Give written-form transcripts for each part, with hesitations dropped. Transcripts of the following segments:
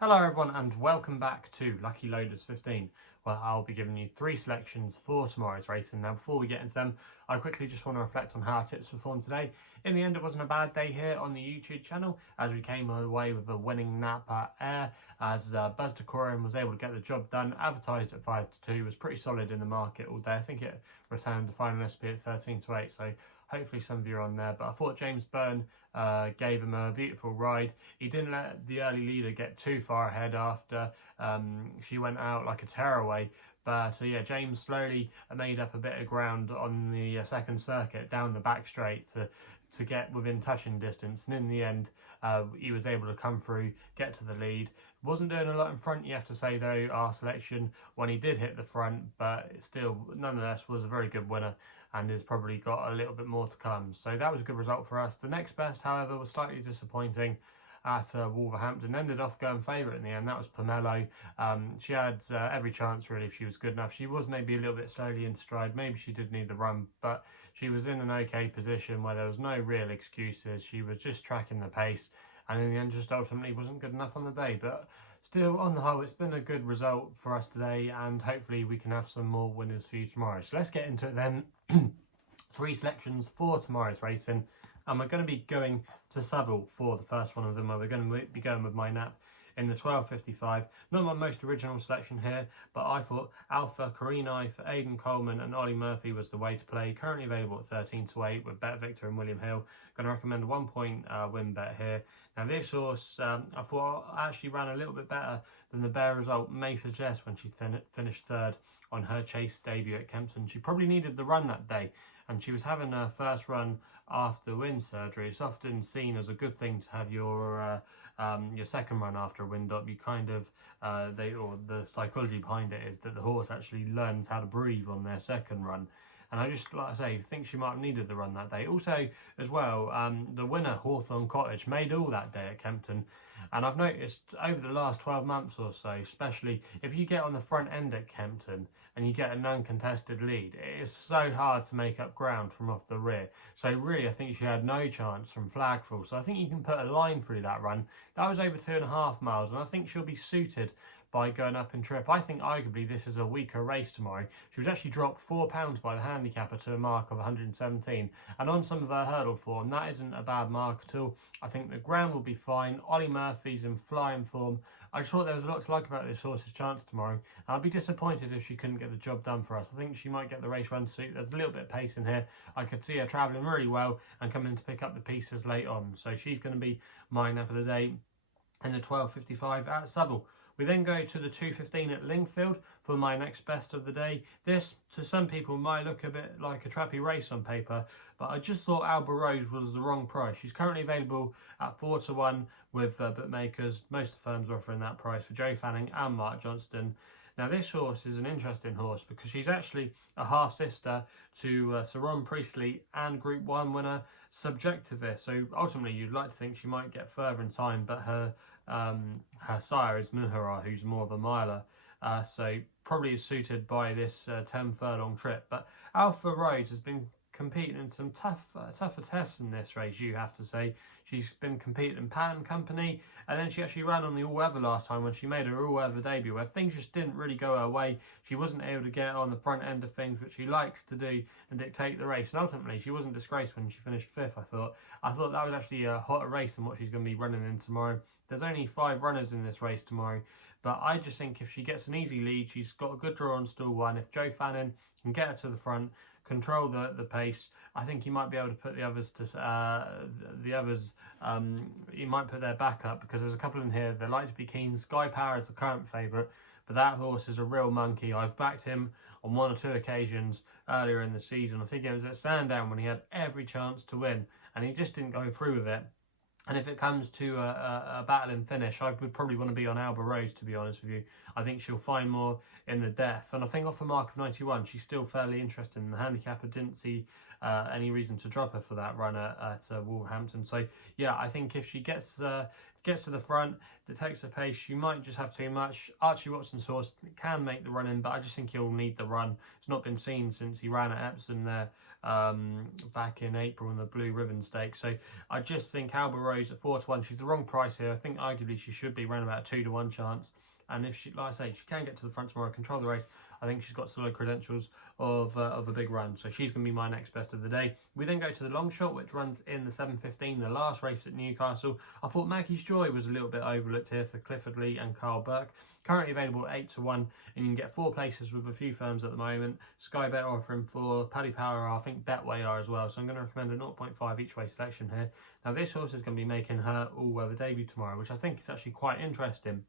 Hello everyone and welcome back to Lucky Loaders 15, where I'll be giving you 3 selections for tomorrow's racing. Now before we get into them, I quickly just want to reflect on how our tips performed today. In the end, it wasn't a bad day here on the YouTube channel as we came away with a winning nap at Ayr, as Buzz Decorium was able to get the job done. Advertised at 5-2, was pretty solid in the market all day. I think it returned the final SP at 13-8, so hopefully some of you are on there. But I thought James Byrne gave him a beautiful ride. He didn't let the early leader get too far ahead after she went out like a tearaway. But yeah, James slowly made up a bit of ground on the second circuit down the back straight to get within touching distance, and in the end he was able to come through, get to the lead. Wasn't doing a lot in front, you have to say though, our selection, when he did hit the front, but still nonetheless was a very good winner and has probably got a little bit more to come. So that was a good result for us. The next best, however, was slightly disappointing at Wolverhampton. Ended off going favourite in the end. That was Pomelo. She had every chance really if she was good enough. She was maybe a little bit slowly in stride. Maybe she did need the run, but she was in an okay position where there was no real excuses. She was just tracking the pace, and in the end just ultimately wasn't good enough on the day. But still, on the whole, it's been a good result for us today, and hopefully we can have some more winners for you tomorrow. So let's get into it then. 3 selections for tomorrow's racing, and we're going to be going to Southwell for the first one of them, where we're going to be going with my nap in the 12.55. Not my most original selection here, but I thought Alpha Carinae for Aidan Coleman and Ollie Murphy was the way to play. Currently available at 13-8 with Bet Victor and William Hill. Going to recommend a 1-point win bet here. Now this horse, I thought actually ran a little bit better than the bare result may suggest when she finished third on her chase debut at Kempton. She probably needed the run that day, and she was having her first run after wind surgery. It's often seen as a good thing to have your second run after a wind up. You kind of the psychology behind it is that the horse actually learns how to breathe on their second run. And I just, like I say, think she might have needed the run that day. Also, as well, the winner, Hawthorne Cottage, made all that day at Kempton. And I've noticed over the last 12 months or so, especially if you get on the front end at Kempton and you get an uncontested lead, it is so hard to make up ground from off the rear. So really, I think she had no chance from Flagful. So I think you can put a line through that run. That was over 2.5 miles, and I think she'll be suited by going up in trip. I think arguably this is a weaker race tomorrow. She was actually dropped £4 by the handicapper to a mark of 117, and on some of her hurdle form, that isn't a bad mark at all. I think the ground will be fine. Ollie Murphy's in flying form. I just thought there was a lot to like about this horse's chance tomorrow. I'd be disappointed if she couldn't get the job done for us. I think she might get the race run suit. There's a little bit of pace in here. I could see her travelling really well and coming to pick up the pieces late on. So she's going to be my nap of the day in the 12.55 at Southwell. We then go to the 2.15 at Lingfield for my next best of the day. This, to some people, might look a bit like a trappy race on paper, but I just thought Alba Rose was the wrong price. She's currently available at 4-1 with bookmakers. Most of the firms are offering that price for Joe Fanning and Mark Johnston. Now this horse is an interesting horse because she's actually a half-sister to Sir Ron Priestley and Group 1 winner Subjectivist. So ultimately you'd like to think she might get further in time, but her sire is Muhara, who's more of a miler, so probably is suited by this 10 furlong trip. But Alpha Rose has been competing in some tougher tests in this race, you have to say. She's been competing in Pattern Company, and then she actually ran on the all-weather last time when she made her all-weather debut, where things just didn't really go her way. She wasn't able to get on the front end of things, which she likes to do, and dictate the race. And ultimately, she wasn't disgraced when she finished 5th, I thought. I thought that was actually a hotter race than what she's going to be running in tomorrow. There's only 5 runners in this race tomorrow, but I just think if she gets an easy lead, she's got a good draw on stall 1. If Joe Fanning can get her to the front, control the pace, I think he might be able to put the others he might put their back up, because there's a couple in here that like to be keen. Sky Power is the current favourite, but that horse is a real monkey. I've backed him on 1 or 2 occasions earlier in the season. I think it was at Sandown when he had every chance to win and he just didn't go through with it. And if it comes to a battling finish, I would probably want to be on Alba Rose, to be honest with you. I think she'll find more in the death. And I think off a mark of 91, she's still fairly interesting. The handicapper didn't see any reason to drop her for that run at Wolverhampton. So yeah, I think if she gets to the front, detects the pace, she might just have too much. Archie Watson's horse can make the run in, but I just think he'll need the run. It's not been seen since he ran at Epsom there back in April in the Blue Ribbon Stakes. So I just think Alba Rose at 4-1, she's the wrong price here. I think arguably she should be around about a 2-1 chance. And if she, like I say, she can get to the front tomorrow, control the race, I think she's got solid credentials of a big run. So she's going to be my next best of the day. We then go to the Longshot, which runs in the 7:15, the last race at Newcastle. I thought Maggie's Joy was a little bit overlooked here for Clifford Lee and Carl Burke. Currently available at 8-1, and you can get 4 places with a few firms at the moment. SkyBet are offering 4, Paddy Power are, I think Betway are as well. So I'm going to recommend a 0.5 each way selection here. Now this horse is going to be making her all-weather debut tomorrow, which I think is actually quite interesting.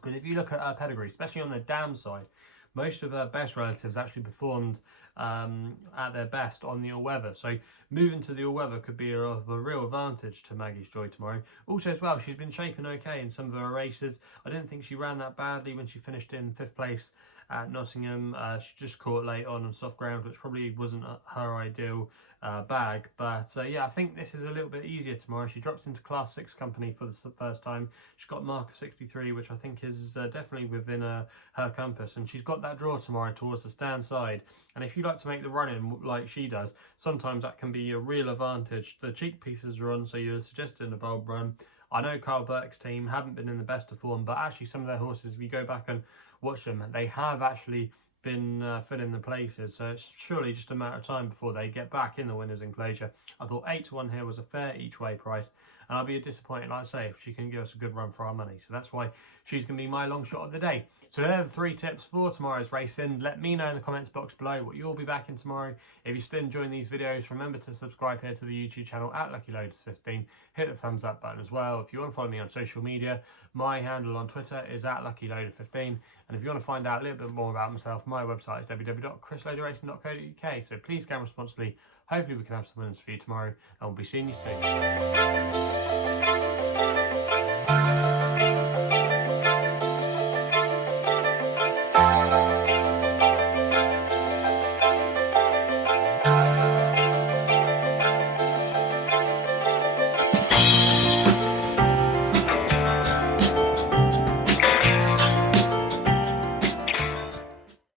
Because if you look at her pedigree, especially on the dam side, most of her best relatives actually performed at their best on the all-weather. So moving to the all-weather could be of a real advantage to Maggie's Joy tomorrow. Also as well, she's been shaping okay in some of her races. I didn't think she ran that badly when she finished in 5th place at Nottingham. She just caught late on soft ground, which probably wasn't her ideal bag. But yeah, I think this is a little bit easier tomorrow. She drops into Class 6 company for the first time. She's got a mark of 63, which I think is definitely within her compass. And she's got that draw tomorrow towards the stand side. And if you like to make the run-in like she does, sometimes that can be a real advantage. The cheek pieces are on, so you're suggesting a bold run. I know Carl Burke's team haven't been in the best of form, but actually some of their horses, if you go back and watch them, they have actually been filling the places, so it's surely just a matter of time before they get back in the winner's enclosure. I thought 8-1 here was a fair each way price, and I'll be disappointed, like I say, if she can give us a good run for our money. So that's why she's going to be my long shot of the day. So there are the 3 tips for tomorrow's racing. Let me know in the comments box below what you'll be back in tomorrow. If you're still enjoying these videos, remember to subscribe here to the YouTube channel at LuckyLoaders15. Hit the thumbs up button as well. If you want to follow me on social media, my handle on Twitter is at LuckyLoader15. And if you want to find out a little bit more about myself, my website is www.chrisloaderracing.co.uk. So please gamble responsibly. Hopefully we can have some winners for you tomorrow, and we'll be seeing you soon.